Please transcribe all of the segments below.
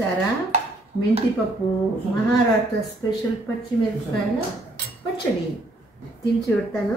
చూసారా, మెంతిపప్పు మహారాష్ట్ర స్పెషల్ పచ్చిమిరపకాయల పచ్చడి తిని చూడతాను.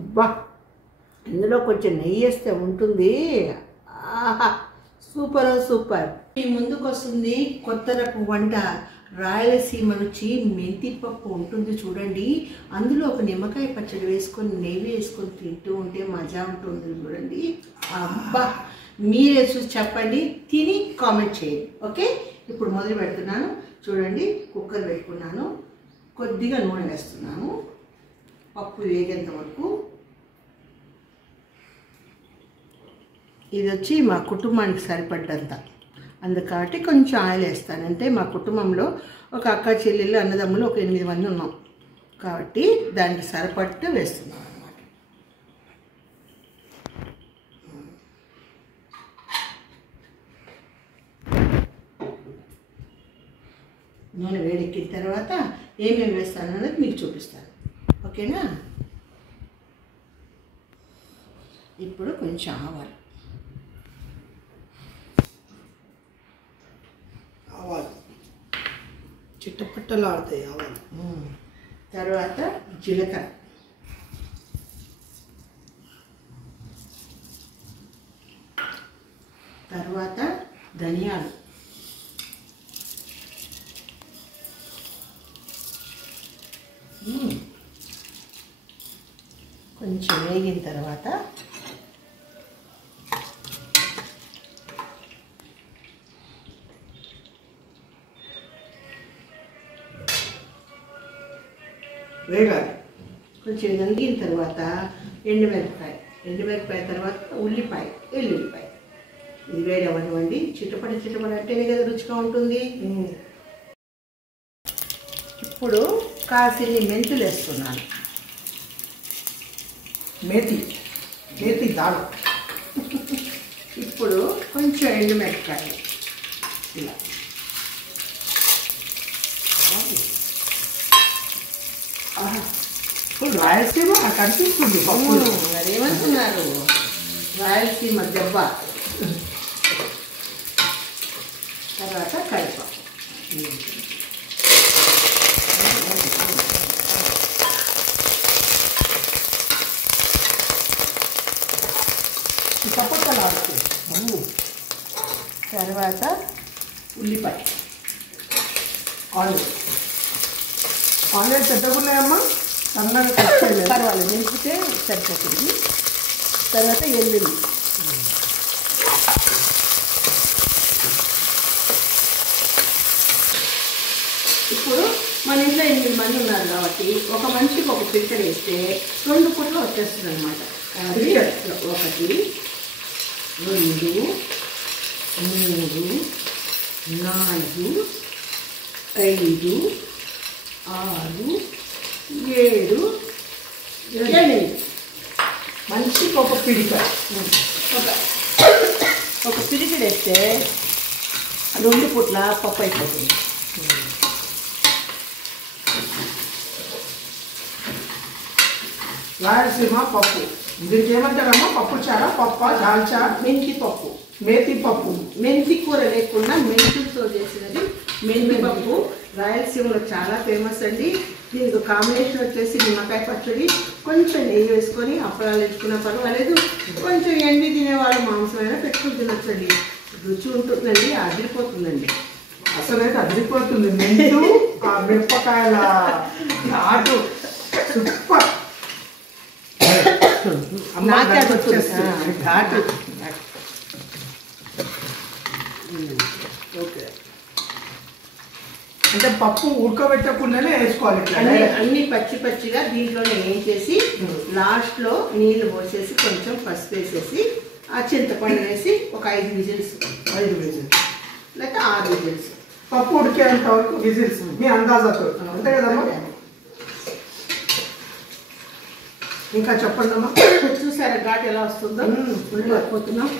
అబ్బా, ఇందులో కొంచెం నెయ్యి వేస్తే ఉంటుంది. ఆహా, సూపర్ సూపర్. ఈ ముందుకు వస్తుంది కొత్త రకం వంట, రాయలసీమ రుచి మెంతిపప్పు ఉంటుంది చూడండి. అందులో ఒక నిమ్మకాయ పచ్చడి వేసుకొని నెయ్యి వేసుకొని తింటూ ఉంటే మజా ఉంటుంది చూడండి. అబ్బా, మీరే చూసి చెప్పండి, తిని కామెంట్ చేయండి. ఓకే, ఇప్పుడు మొదలు పెడుతున్నాను చూడండి. కుక్కర్ పెట్టుకున్నాను, కొద్దిగా నూనె వేస్తున్నాను పప్పు వేగేంత వరకు. ఇది వచ్చి మా కుటుంబానికి సరిపడ్డంత, అందుకాబట్టి కొంచెం ఆయిల్ వేస్తాను. అంటే మా కుటుంబంలో ఒక అక్క చెల్లెళ్ళు అన్నదమ్ములు ఒక 8 మంది ఉన్నాం కాబట్టి దానికి సరిపట్టు వేస్తున్నాం అన్నమాట. నూనె వేడెక్కిన తర్వాత ఏమేమి వేస్తాను అన్నది మీకు చూపిస్తాను. ఓకేనా? ఇప్పుడు కొంచెం ఆవాలు, చిట్టపట్టలు ఆడతాయి ఆవాలు. తర్వాత జీలకర్ర, తర్వాత ధనియాలు, కొంచెం వేగిన తర్వాత వేగాలి. కొంచెం నలిగిన తర్వాత ఎండుమిరపకాయ తర్వాత ఉల్లిపాయ, ఎల్లుల్లిపాయ. ఇది వేడవనివ్వండి. చిట్టపడి అంటేనే కదా రుచిగా ఉంటుంది. ఇప్పుడు కాసిన్ని మెంతులు వేస్తున్నాను. మేతి దాల్. ఇప్పుడు కొంచెం ఎండుమిరపకాయలు ఇలా. ఇప్పుడు రాయలసీమ కనిపిస్తుంది పప్పు. మరేమంటున్నారు, రాయలసీమ దెబ్బ. తర్వాత కరివేపాకు. చిట్టపట్టలు ఆడుతాయి. తర్వాత ఉల్లిపాయ. ఆన్లైన్ పెద్దగా ఉన్నాయమ్మా, సన్నగా కట్ చేయలేదు. పర్వాలేదు, నింపితే సరిపోతుంది. తర్వాత ఎల్లుల్లి. ఇప్పుడు మన ఇంట్లో 8 మంది ఉన్నారు కాబట్టి ఒక మనిషికి ఒక పిక్కర్ వేస్తే 2 పూటలు వచ్చేస్తుంది అనమాట. 1 2 3 4 5 6 7 8. మనిషికి ఒక పిడిక. ఒక పిడికిడు వేస్తే 2 పూట్ల పప్పు అయిపోతుంది. రాయలసీమ పప్పు. దీనికి ఏమంటారమ్మా? పప్పు చారా, పప్ప, దాల్చా, మెంతి పప్పు. మేతి పప్పు. మెంతి కూర లేకుండా మెంతులతో చేసినది మెంతి పప్పు. రాయలసీమలో చాలా ఫేమస్ అండి. దీనికి కాంబినేషన్ వచ్చేసి నిమ్మకాయ పచ్చడి, కొంచెం నెయ్యి వేసుకొని అప్పడాలు వేసుకున్నా పర్వాలేదు. కొంచెం ఎండి తినేవాళ్ళు మాంసమైనా పెట్టుకుని తినొచ్చండి. రుచి ఉంటుందండి, అదిరిపోతుందండి. అసలైతే అదిరిపోతుంది. మెంతు ఆ మిరపకాయల ఆటు సూపర్. ఓకే, అంటే పప్పు ఉడకబెట్టకుండానే వేసుకోవాలి. అన్ని పచ్చిగా దీంట్లోనే వేసేసి లాస్ట్లో నీళ్ళు పోసేసి కొంచెం పసుపు వేసేసి ఆ చింతపండు వేసి ఒక 5 విజిల్స్, 5 విజిల్స్ లేకపోతే 6 విజిల్స్. పప్పు ఉడికేంత వరకు విజిల్స్ మీ అందాజాతో, అంతే కదమ్మా? ఇంకా చెప్పండి అమ్మా. చూసారా ఘాట్ ఎలా వస్తుందో? ఉడిపోతున్నాం.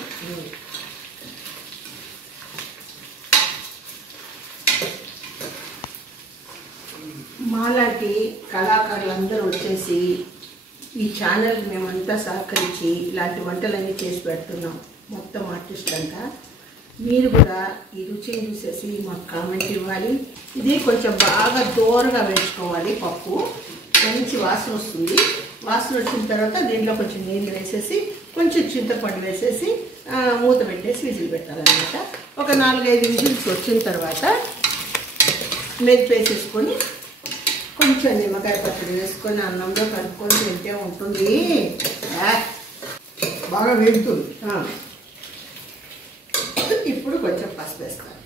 మాలాంటి కళాకారులందరూ వచ్చేసి ఈ ఛానల్ మేమంతా సహకరించి ఇలాంటి వంటలన్నీ చేసి పెడుతున్నాం. మొత్తం ఆర్టిస్ట్ అంట. మీరు కూడా ఈ రుచిని చూసేసి మాకు కామెంట్ ఇవ్వాలి. ఇది కొంచెం బాగా దూరంగా వేసుకోవాలి. పప్పు మంచి వాసన వస్తుంది. వాసన వచ్చిన తర్వాత దీంట్లో కొంచెం నీళ్ళు వేసేసి కొంచెం చింతపండు వేసేసి మూత పెట్టేసి విజిల్ పెట్టాలన్నమాట. ఒక 4-5 విజిల్స్ వచ్చిన తర్వాత మెదిపేసేసుకొని కొంచెం నిమ్మకాయ పచ్చడి వేసుకొని అన్నంలో కలుపుకొని తింటే ఉంటుంది. బాగా వేగుతుంది. ఇప్పుడు కొంచెం పసుపు వేస్తాను.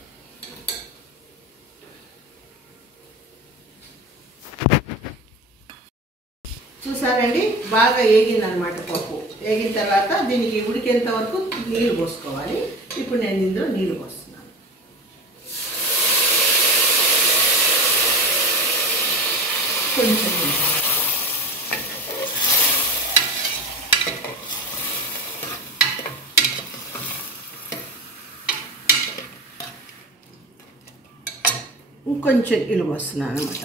చూసారండి, బాగా ఏగిందనమాట పప్పు. ఏగిన తర్వాత దీనికి ఉడికేంత వరకు నీళ్ళు పోసుకోవాలి. ఇప్పుడు నేను ఇందులో నీళ్ళు పోస్తున్నాను. కొంచెం ఇంకొంచెం నీళ్ళు పోస్తున్నాను అనమాట.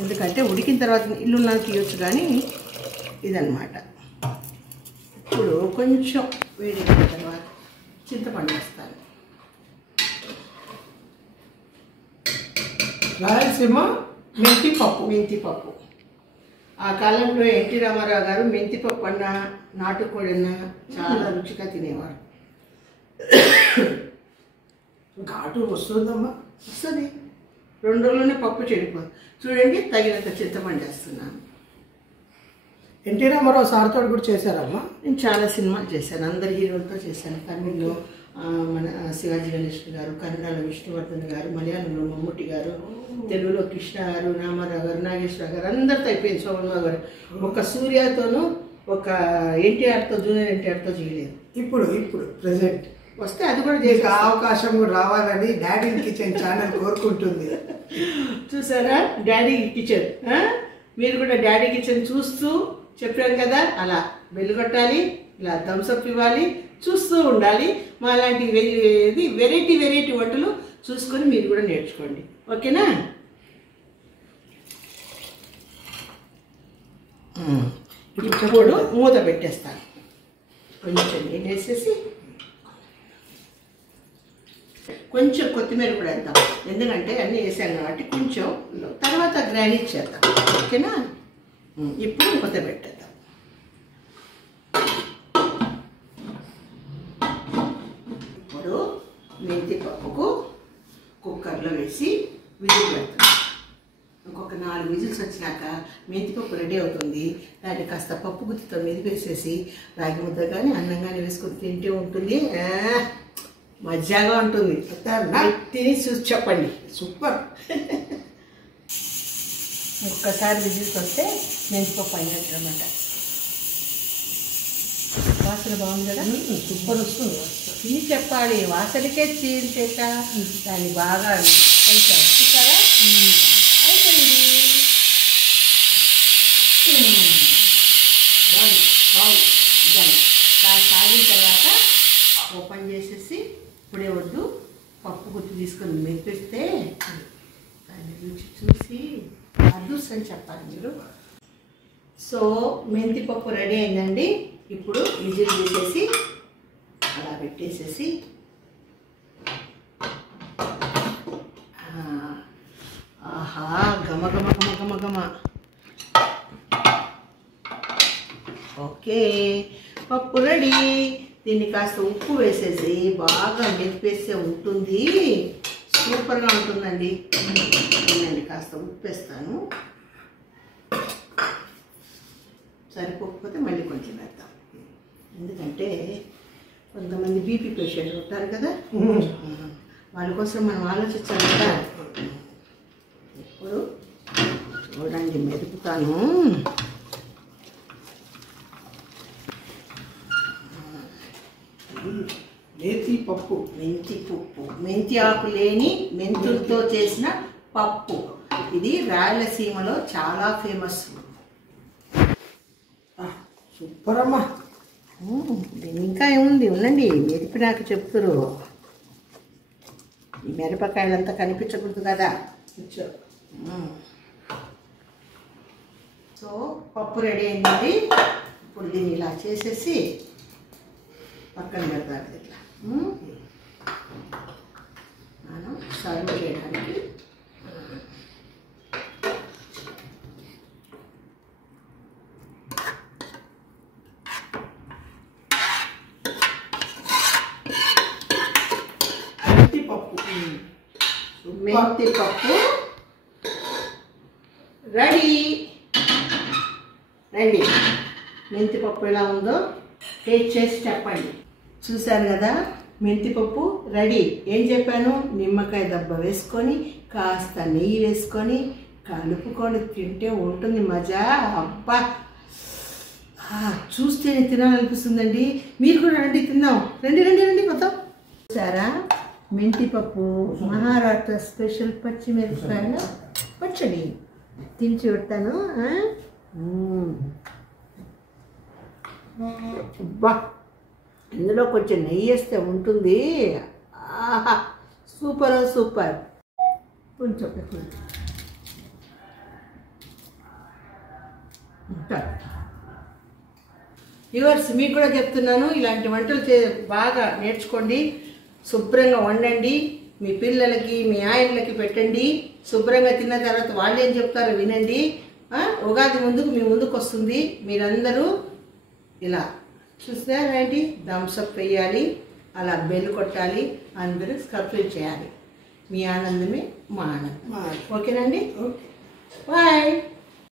ఎందుకంటే ఉడికిన తర్వాత నీళ్ళు నాకు తీయొచ్చు, కానీ ఇదన్నమాట. ఇప్పుడు కొంచెం వేడిన తర్వాత చింతపండు వేస్తాను. రాయలసీమ మెంతిపప్పు. ఆ కాలంలో ఎన్టీ రామారావు గారు మెంతిపప్పు అన్న నాటుకోడి అన్న చాలా రుచిగా తినేవారు. ఘాటు వస్తుందమ్మా. వస్తుంది. 2 రోజుల్లోనే పప్పు చెడిపోదు. చూడండి, తగినంత చింతపండు వేస్తున్నాను. ఎన్టీ రామారావు సార్తో కూడా చేశారమ్మా. నేను చాలా సినిమాలు చేశాను, అందరి హీరోలతో చేశాను. తమిళ్లో మన శివాజీ గణేశ్వరి గారు, కన్నడలో విష్ణువర్ధన్ గారు, మలయాళంలో మమ్ముట్టి గారు, తెలుగులో కృష్ణ గారు, రామారావు గారు, నాగేశ్వర గారు, అందరితో అయిపోయింది. శోభన్బాబు గారు ఒక సూర్యతోనూ ఒక ఎన్టీఆర్తో, జూనియర్ ఎన్టీఆర్తో చేయలేదు. ఇప్పుడు ప్రెసెంట్ వస్తే అది కూడా చేసే అవకాశం రావాలని డాడీ కిచెన్ ఛానల్ కోరుకుంటుంది. చూసారా, డాడీ కిచెన్. మీరు కూడా డాడీ కిచెన్ చూస్తూ చెప్పాను కదా, అలా బెల్ కొట్టాలి, ఇలా థమ్స్అప్ ఇవ్వాలి, చూస్తూ ఉండాలి. మా లాంటి వెరైటీ వంటలు చూసుకొని మీరు కూడా నేర్చుకోండి. ఓకేనా? ఇప్పుడు మూత పెట్టేస్తాను. కొంచెం నీళ్ళు వేసేసి కొంచెం కొత్తిమీర కూడా వేద్దాం. ఎందుకంటే అన్నీ వేసాం కాబట్టి కొంచెం తర్వాత గ్రైండ్ చేద్దాం. ఓకేనా? ఇప్పుడు మూత పెట్టేద్దాం. ఇప్పుడు మెంతి పప్పుకు కుక్కర్లో వేసి విజిల్ పెడతాం. ఇంకొక 4 విజిల్స్ వచ్చినాక మెంతిపప్పు రెడీ అవుతుంది. దాన్ని కాస్త పప్పు గుత్తితో మెదిపేసేసి రాగి ముద్ద కానీ అన్నం కానీ వేసుకొని తింటే ఉంటుంది. మజ్జాగా ఉంటుంది. తిని చూసి చెప్పండి. సూపర్. ఒక్కసారి విజిల్స్ వస్తే మెంతిపప్పు అయినట్టు అన్నమాట. వాసన బాగుంది కదా, సూపర్ వస్తుంది. తిని చెప్పాలి. వాసనకే చేత దాన్ని బాగా కలిసారు. చూసారా? అయిపోయింది. దాన్ని సాగిన తర్వాత ఓపెన్ చేసేసి ఇప్పుడే వద్దు, పప్పు గుత్తి తీసుకొని మెప్పిస్తే దాన్ని రుచి చూసి అదృష్టం చెప్పాలి మీరు. సో మెంతిపప్పు రెడీ అయిందండి. ఇప్పుడు విజిల్ తీసేసి అలా పెట్టేసేసి ఆహా, గమ గమ గమ గమ గమ. ఓకే, పప్పు రెడీ. దీన్ని కాస్త ఉప్పు వేసేసి బాగా మెదిపేస్తే ఉంటుంది. సూపర్గా ఉంటుందండి. నేను కాస్త ఉప్పు వేస్తాను. సరిపోకపోతే మళ్ళీ కొంచెం వేద్దాం. ఎందుకంటే కొంతమంది బీపీ పేషెంట్లు ఉంటారు కదా, వాళ్ళ కోసం మనం ఆలోచించాలి కదా. ఇప్పుడు చూడండి, మెదుపుతాను. మెంతి ఆకు లేని మెంతులతో చేసిన పప్పు. ఇది రాయలసీమలో చాలా ఫేమస్. సూపర్ అమ్మా. ఇంకా ఏముంది, ఉండండి, మెదిపి నాకు చెప్తురు. ఈ మిరపకాయలంతా కనిపించకూడదు కదా. సో పప్పు రెడీ అయింది. ఇప్పుడు దీన్ని ఇలా చేసేసి పక్కన పెడతారు ఇట్లా మనం సర్వ్ చేయడానికి. మెంతి పప్పు రెడీ. రండి, మెంతి పప్పు ఎలా ఉందో టేస్ట్ చేసి చెప్పండి. చూశారు కదా, మెంతి పప్పు రెడీ. ఏం చెప్పాను? నిమ్మకాయ దెబ్బ వేసుకొని కాస్త నెయ్యి వేసుకొని కలుపుకొని తింటే ఉంటుంది మజా. అబ్బా, చూస్తేనే తినాలనిపిస్తుందండి. మీరు కూడా రండి, తిందాం. రండి రండి రండి మొత్తం. చూసారా, మెంతి పప్పు, మహారాష్ట్ర స్పెషల్ పచ్చిమిరపకాయల పచ్చడి తినిచి పెడతాను. అబ్బా, ఇందులో కొంచెం నెయ్యి వేస్తే ఉంటుంది. ఆహా, సూపర్ సూపర్. కొంచెం వ్యూవర్స్, మీకు కూడా చెప్తున్నాను, ఇలాంటి వంటలు బాగా నేర్చుకోండి. శుభ్రంగా వండండి, మీ పిల్లలకి మీ ఆయనలకి పెట్టండి. శుభ్రంగా తిన్న తర్వాత వాళ్ళు ఏం చెప్తారో వినండి. ఉగాది ముందుకు మీ ముందుకు వస్తుంది. మీరందరూ ఇలా చూస్తారేంటి, థమ్స్అప్ వేయాలి, అలా బెల్ కొట్టాలి, అందరూ సబ్స్క్రైబ్ చేయాలి. మీ ఆనందమే మా ఆనందం. ఓకేనండి? బాయ్.